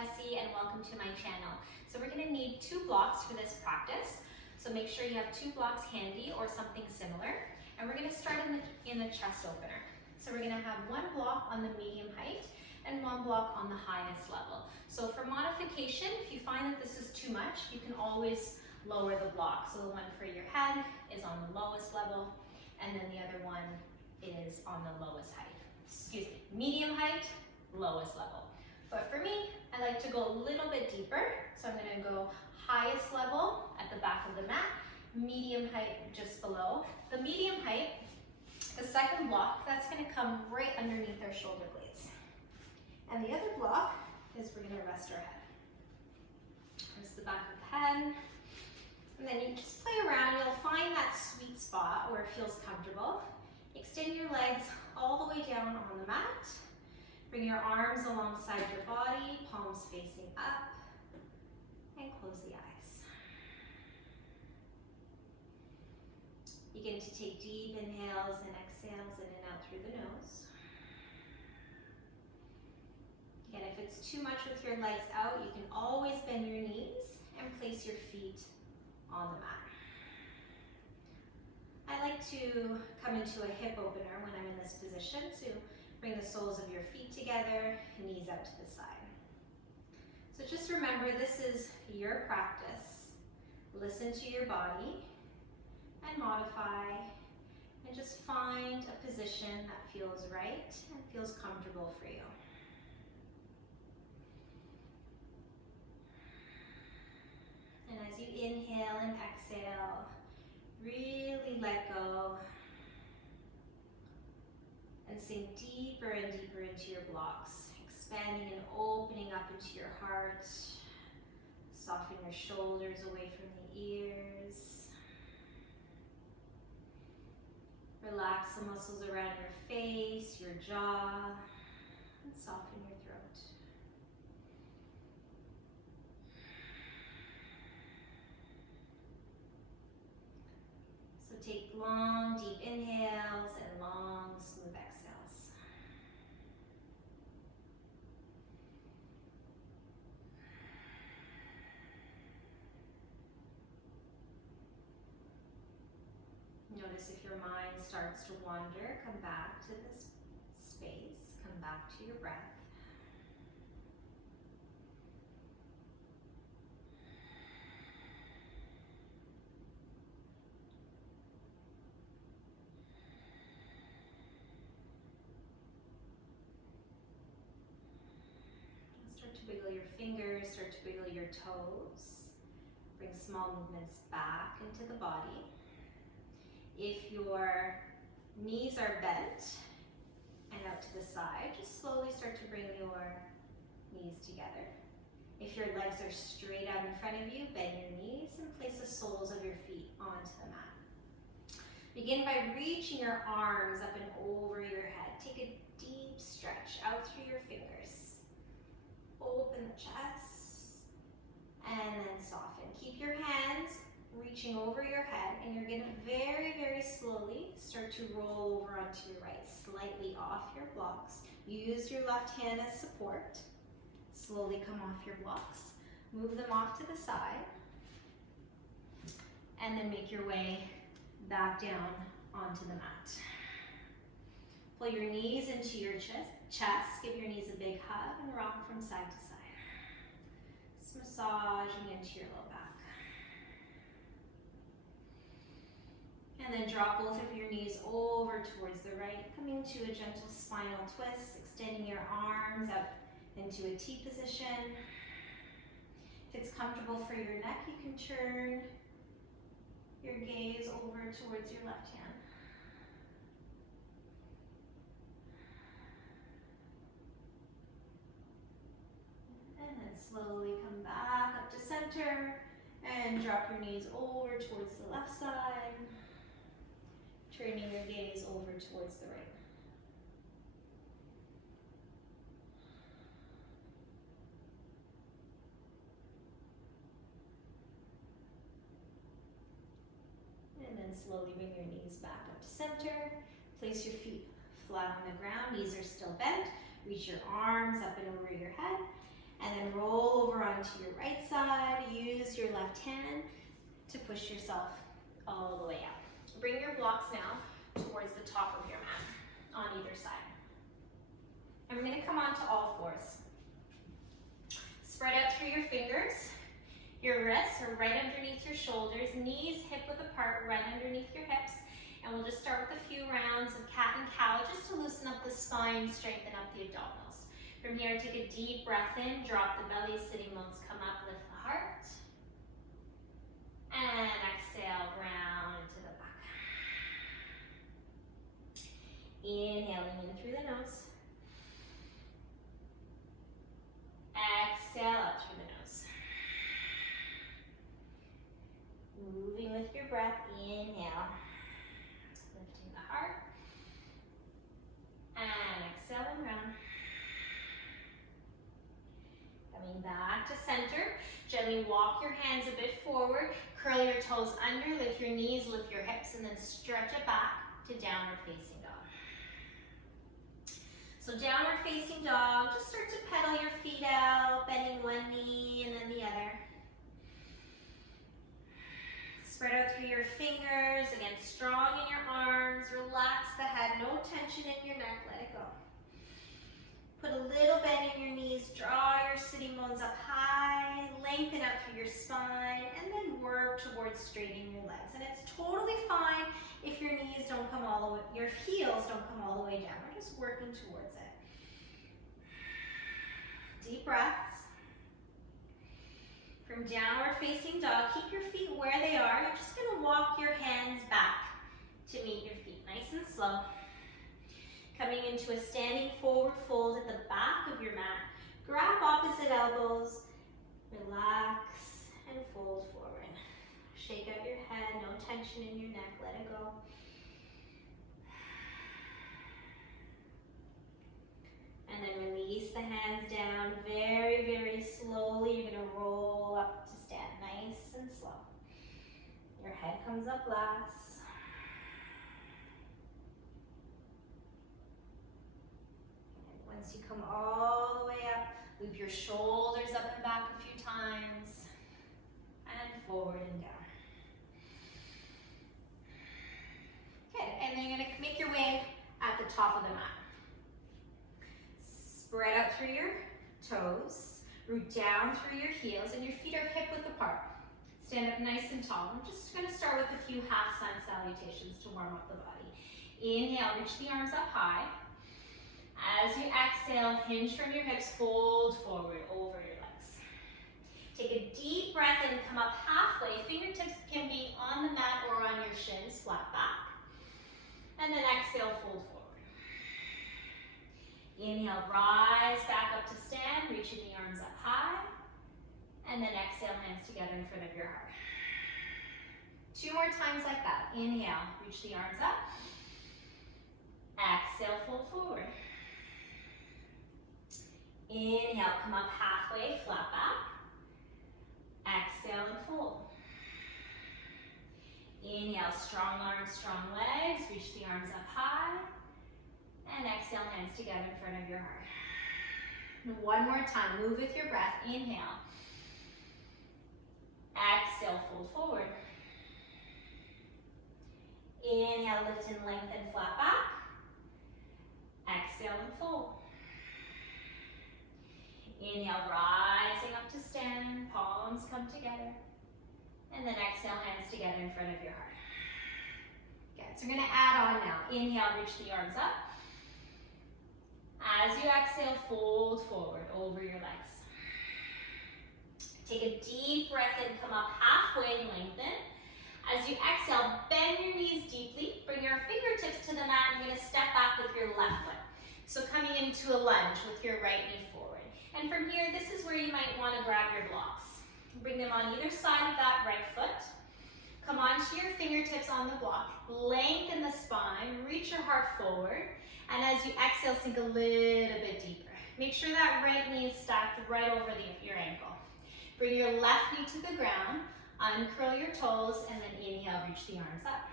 Jessie and welcome to my channel. So we're going to need 2 blocks for this practice. So make sure you have 2 blocks handy or something similar. And we're going to start in the chest opener. So we're going to have 1 block on the medium height and 1 block on the highest level. So for modification, if you find that this is too much, you can always lower the block. So the one for your head is on the lowest level, and then the other one is on the lowest height. Excuse me, medium height, lowest level. But for me, I like to go a little bit deeper. So I'm gonna go highest level at the back of the mat, medium height just below. The medium height, the second block, that's gonna come right underneath our shoulder blades. And the other block is we're gonna rest our head. Rest the back of the head. And then you just play around, you'll find that sweet spot where it feels comfortable. Extend your legs all the way down on the mat. Bring your arms alongside your body, palms facing up, and close the eyes. Begin to take deep inhales and exhales in and out through the nose. Again, if it's too much with your legs out, you can always bend your knees and place your feet on the mat. I like to come into a hip opener when I'm in this position, so bring the soles of your feet together, knees out to the side. So just remember, this is your practice. Listen to your body and modify, and just find a position that feels right and feels comfortable for you. And as you inhale and exhale, really let go and sink deeper and deeper into your blocks, expanding and opening up into your heart. Soften your shoulders away from the ears. Relax the muscles around your face, your jaw, and soften your throat. So take long, deep inhales and long, smooth exhales. Notice if your mind starts to wander, come back to this space, come back to your breath. Start to wiggle your fingers, start to wiggle your toes. Bring small movements back into the body. If your knees are bent and out to the side, just slowly start to bring your knees together. If your legs are straight out in front of you, bend your knees and place the soles of your feet onto the mat. Begin by reaching your arms up and over your head. Take a deep stretch out through your fingers. Open the chest and then soften. Keep your hands reaching over your head, and you're going to very, very slowly start to roll over onto your right, slightly off your blocks. Use your left hand as support. Slowly come off your blocks. Move them off to the side, and then make your way back down onto the mat. Pull your knees into your chest. Give your knees a big hug and rock from side to side. Just massaging into your low back. And then drop both of your knees over towards the right, coming to a gentle spinal twist, extending your arms up into a T position. If it's comfortable for your neck, you can turn your gaze over towards your left hand. And then slowly come back up to center and drop your knees over towards the left side. Turning your gaze over towards the right. And then slowly bring your knees back up to center. Place your feet flat on the ground. Knees are still bent. Reach your arms up and over your head. And then roll over onto your right side. Use your left hand to push yourself all the way up. Bring your blocks now towards the top of your mat on either side. And we're going to come onto all fours. Spread out through your fingers. Your wrists are right underneath your shoulders, knees hip-width apart, right underneath your hips. And we'll just start with a few rounds of cat and cow just to loosen up the spine, strengthen up the abdominals. From here, take a deep breath in, drop the belly, sitting bones come up, lift the heart. And exhale, round into the back. Inhaling in through the nose. Exhale out through the nose. Moving with your breath, inhale. Lifting the heart. And exhaling round. Coming back to center. Gently walk your hands a bit forward. Curl your toes under, lift your knees, lift your hips, and then stretch it back to downward facing dog. So downward facing dog, just start to pedal your feet out, bending one knee and then the other. Spread out through your fingers, again, strong in your arms, relax the head, no tension in your neck, let it go. Put a little bend in your knees, draw your sitting bones up high, lengthen out through your spine, and then work towards straightening your legs. And it's totally fine if your knees don't come all the way, your heels don't come all the way down. We're just working towards it. Deep breaths. From downward facing dog, keep your feet where they are. You're just gonna walk your hands back to meet your feet, nice and slow. Coming into a standing forward fold at the back of your mat. Grab opposite elbows, relax, and fold forward. Shake out your head, no tension in your neck, let it go. And then release the hands down very, very slowly. You're gonna roll up to stand, nice and slow. Your head comes up last. Once you come all the way up, loop your shoulders up and back a few times, and forward and down. Okay, and then you're gonna make your way at the top of the mat. Spread out through your toes, root down through your heels, and your feet are hip-width apart. Stand up nice and tall. I'm just gonna start with a few half sun salutations to warm up the body. Inhale, reach the arms up high. As you exhale, hinge from your hips, fold forward over your legs. Take a deep breath in, come up halfway. Fingertips can be on the mat or on your shins, flat back. And then exhale, fold forward. Inhale, rise back up to stand, reaching the arms up high. And then exhale, hands together in front of your heart. 2 more times like that. Inhale, reach the arms up. Exhale, fold forward. Inhale, come up halfway, flat back. Exhale and fold. Inhale, strong arms, strong legs. Reach the arms up high. And exhale, hands together in front of your heart. And 1 more time, move with your breath. Inhale. Exhale, fold forward. Inhale, lift and lengthen, flat back. Exhale and fold. Inhale, rising up to stand, palms come together. And then exhale, hands together in front of your heart. Good, so we're gonna add on now. Inhale, reach the arms up. As you exhale, fold forward over your legs. Take a deep breath in, come up halfway, lengthen. As you exhale, bend your knees deeply. Bring your fingertips to the mat. You're gonna step back with your left foot. So coming into a lunge with your right knee forward. And from here, this is where you might want to grab your blocks. Bring them on either side of that right foot. Come onto your fingertips on the block. Lengthen the spine, reach your heart forward. And as you exhale, sink a little bit deeper. Make sure that right knee is stacked right over your ankle. Bring your left knee to the ground. Uncurl your toes, and then inhale, reach the arms up.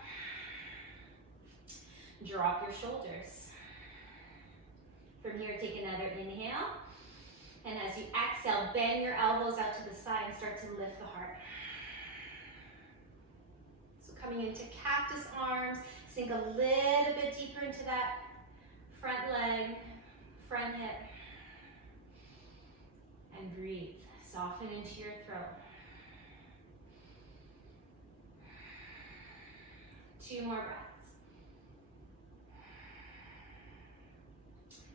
Drop your shoulders. From here, take another inhale. And as you exhale, exhale, bend your elbows out to the side and start to lift the heart. So coming into cactus arms, sink a little bit deeper into that front leg, front hip. And breathe. Soften into your throat. 2 more breaths.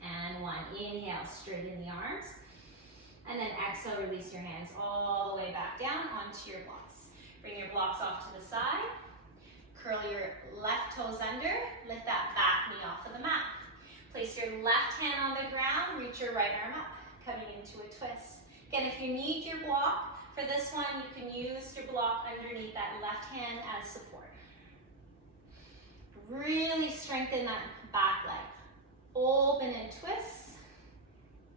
And 1. Inhale, straighten the arms. And then exhale, release your hands all the way back down onto your blocks. Bring your blocks off to the side. Curl your left toes under. Lift that back knee off of the mat. Place your left hand on the ground. Reach your right arm up, coming into a twist. Again, if you need your block, for this one, you can use your block underneath that left hand as support. Really strengthen that back leg. Open and twist.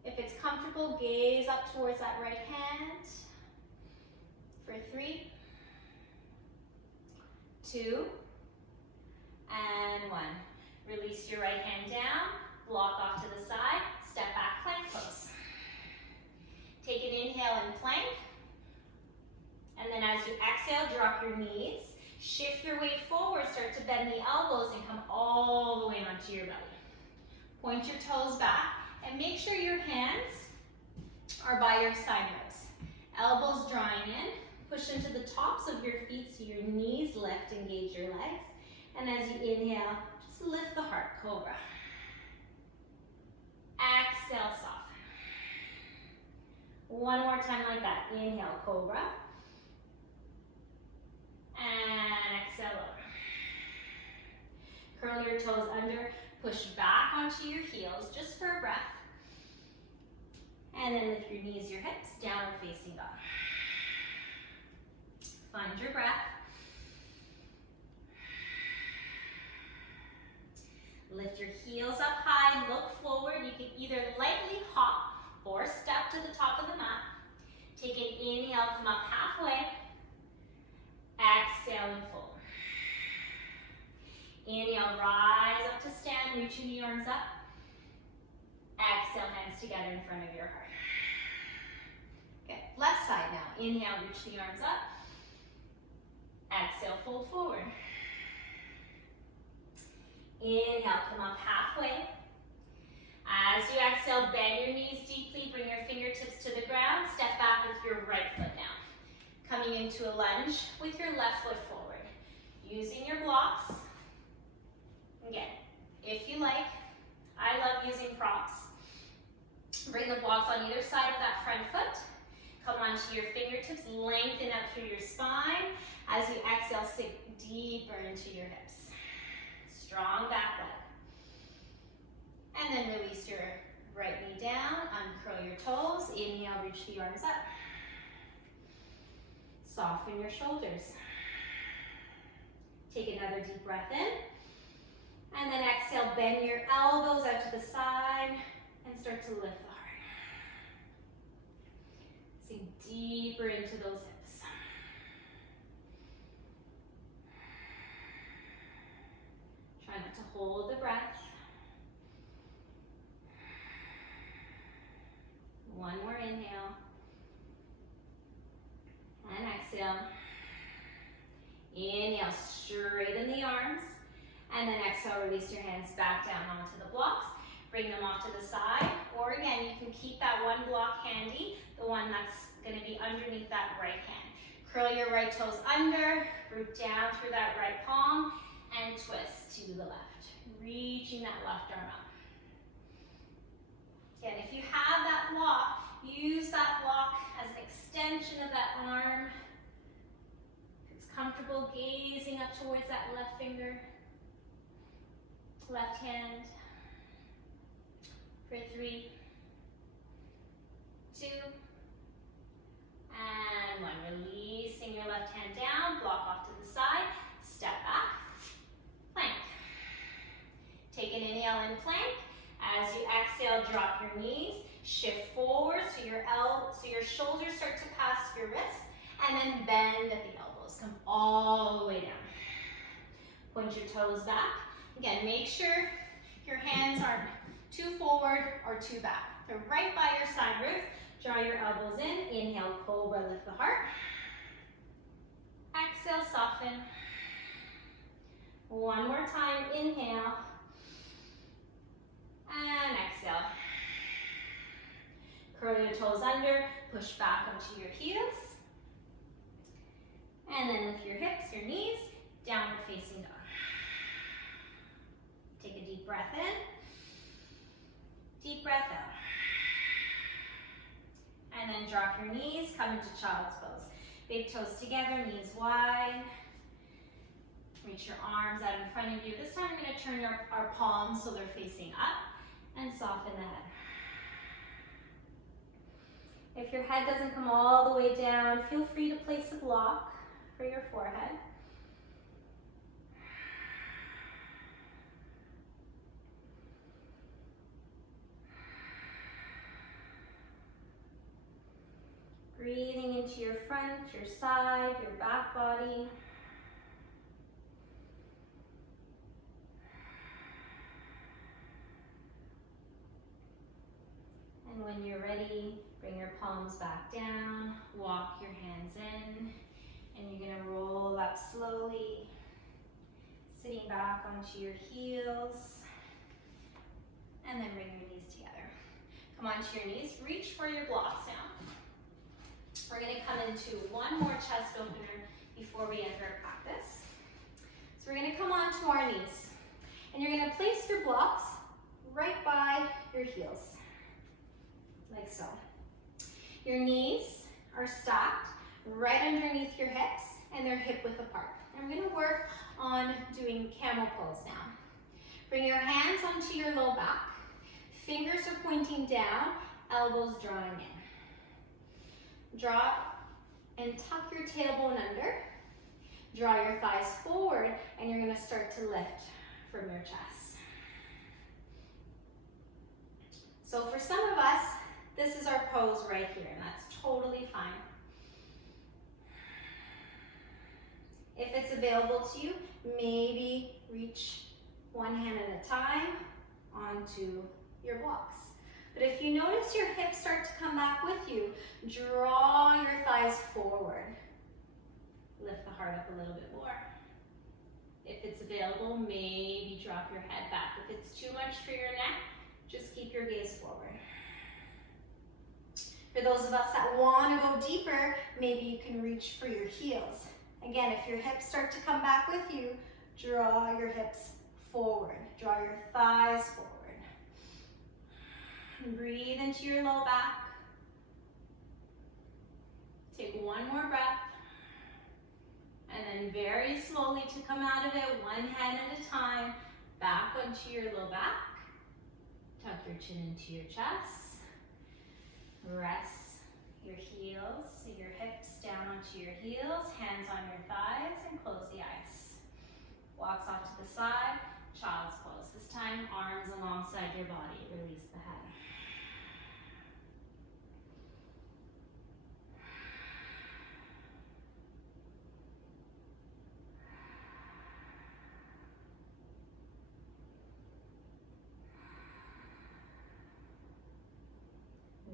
If it's comfortable, gaze up towards that right hand. For 3, 2, and 1. Release your right hand down, block off to the side, step back, plank pose. Take an inhale and plank. And then as you exhale, drop your knees. Shift your weight forward, start to bend the elbows and come all the way onto your belly. Point your toes back and make sure your hands are by your side ribs. Elbows drawing in, push into the tops of your feet so your knees lift, engage your legs. And as you inhale, just lift the heart, cobra. Exhale, soften. One more time like that. Inhale, cobra. And exhale over. Curl your toes under, push back onto your heels just for a breath. And then lift your knees, your hips, downward facing dog. Find your breath. Lift your heels up high, look forward. You can either lightly hop or step to the top of the mat. Take an inhale, come up halfway. Exhale and fold. Inhale, rise up to stand, reaching the arms up. Exhale, hands together in front of your heart. Okay, left side now. Inhale, reach the arms up. Exhale, fold forward. Inhale, come up halfway. As you exhale, bend your knees deeply, bring your fingertips to the ground, step back with your right foot now. Coming into a lunge with your left foot forward. Using your blocks. Again, if you like, I love using props. Bring the blocks on either side of that front foot. Come onto your fingertips, lengthen up through your spine. As you exhale, sink deeper into your hips. Strong back leg. And then release your right knee down, uncurl your toes. Inhale, reach the arms up. Soften your shoulders. Take another deep breath in. And then exhale, bend your elbows out to the side and start to lift the heart. Sink deeper into those hips. Try not to hold the breath. One more inhale. And exhale. Inhale, straighten the arms. And then exhale, release your hands back down onto the blocks. Bring them off to the side. Or again, you can keep that one block handy, the one that's going to be underneath that right hand. Curl your right toes under, root down through that right palm, and twist to the left. Reaching that left arm up. Again, if you have that block, use that block as an extension of that arm. If it's comfortable, gazing up towards that left finger. Left hand. For 3, 2, and 1. Releasing your left hand down, block off to the side, step back, plank. Take an inhale and plank. As you exhale, drop your knees, shift forward so your shoulders start to pass your wrists, and then bend at the elbows. Come all the way down. Point your toes back. Again, make sure your hands aren't too forward or too back. They're right by your side ribs, Draw your elbows in. Inhale, cobra, lift the heart. Exhale, soften. One more time, inhale. And exhale. Curl your toes under, push back onto your heels. And then lift your hips, your knees, downward facing dog. Take a deep breath in. Deep breath out. And then drop your knees, come into child's pose. Big toes together, knees wide. Reach your arms out in front of you. This time we're going to turn our palms so they're facing up and soften the head. If your head doesn't come all the way down, feel free to place a block for your forehead. Breathing into your front, your side, your back body. And when you're ready, bring your palms back down, walk your hands in, and you're gonna roll up slowly, sitting back onto your heels, and then bring your knees together. Come onto your knees, reach for your blocks now. We're gonna come into one more chest opener before we end our practice. So we're gonna come onto our knees, and you're gonna place your blocks right by your heels. Like so. Your knees are stacked right underneath your hips and they're hip width apart. And we're going to work on doing camel pose now. Bring your hands onto your low back. Fingers are pointing down, elbows drawing in. Drop and tuck your tailbone under. Draw your thighs forward and you're going to start to lift from your chest. So for some of us, this is our pose right here, and that's totally fine. If it's available to you, maybe reach one hand at a time onto your blocks. But if you notice your hips start to come back with you, draw your thighs forward. Lift the heart up a little bit more. If it's available, maybe drop your head back. If it's too much for your neck, just keep your gaze forward. For those of us that want to go deeper, maybe you can reach for your heels. Again, if your hips start to come back with you, draw your hips forward. Draw your thighs forward. And breathe into your low back. Take one more breath. And then very slowly to come out of it, one hand at a time, back onto your low back. Tuck your chin into your chest. Rest your heels, so your hips down onto your heels, hands on your thighs, and close the eyes. Walks off to the side, child's pose. This time, arms alongside your body. Release the head.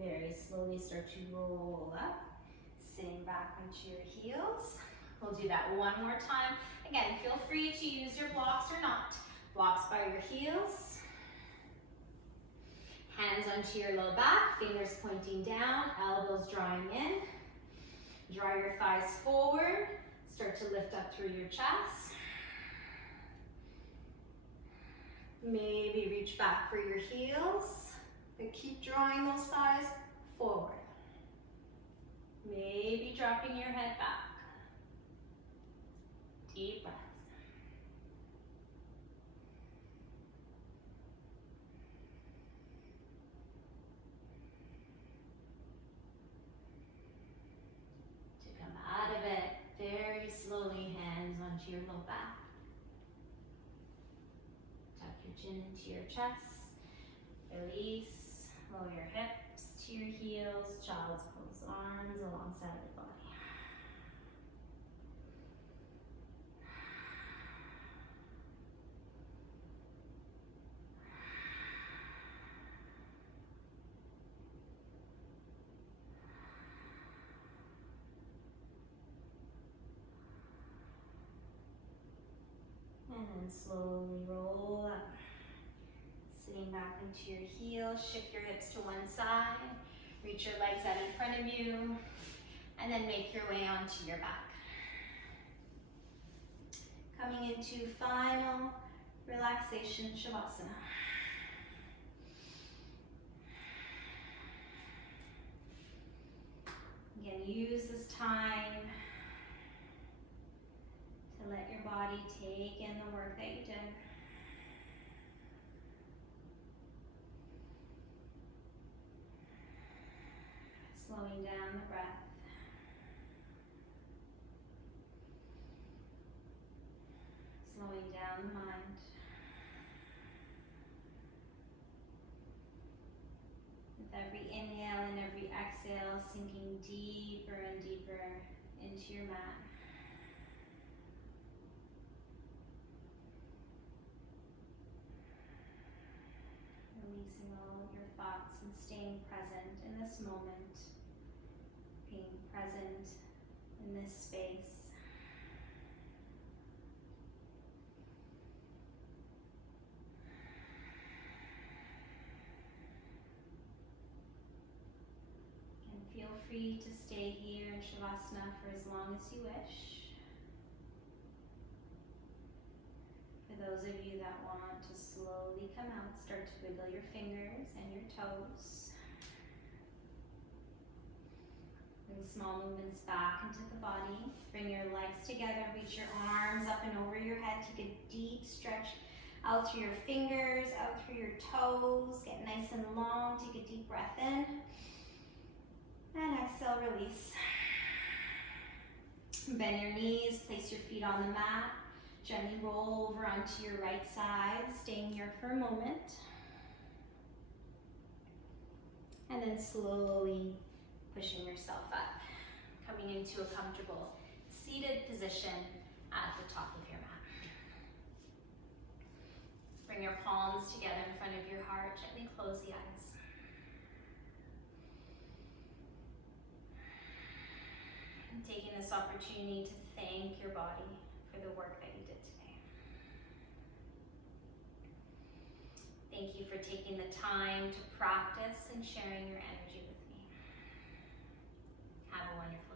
Very slowly start to roll up, sitting back onto your heels. We'll do that one more time. Again, feel free to use your blocks or not. Blocks by your heels. Hands onto your low back, fingers pointing down, elbows drawing in. Draw your thighs forward. Start to lift up through your chest. Maybe reach back for your heels. But keep drawing those thighs forward. Maybe dropping your head back. Deep breath. To come out of it, very slowly, hands onto your low back. Tuck your chin into your chest. Release. Lower your hips to your heels, child's pose, arms alongside your body. slowly roll up. Sitting back into your heels, shift your hips to one side, reach your legs out in front of you, and then make your way onto your back. Coming into final relaxation Shavasana. Again, use this time to let your body take in the work that you did. Slowing down the breath. Slowing down the mind. With every inhale and every exhale, sinking deeper and deeper into your mat. Releasing all of your thoughts and staying present in this moment. Being present in this space. Feel free to stay here in Shavasana for as long as you wish. For those of you that want to slowly come out, start to wiggle your fingers and your toes. Bring small movements back into the body. Bring your legs together, reach your arms up and over your head. Take a deep stretch out through your fingers, out through your toes. Get nice and long. Take a deep breath in. And exhale, release. Bend your knees, place your feet on the mat. Gently roll over onto your right side, staying here for a moment. And then slowly pushing yourself up, coming into a comfortable seated position at the top of your mat. Bring your palms together in front of your heart, gently close the eyes. Taking this opportunity to thank your body for the work that you did today. Thank you for taking the time to practice and sharing your energy with me. Have a wonderful day.